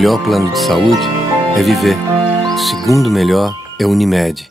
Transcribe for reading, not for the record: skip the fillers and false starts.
melhor plano de saúde é Viver. O segundo melhor é Unimed.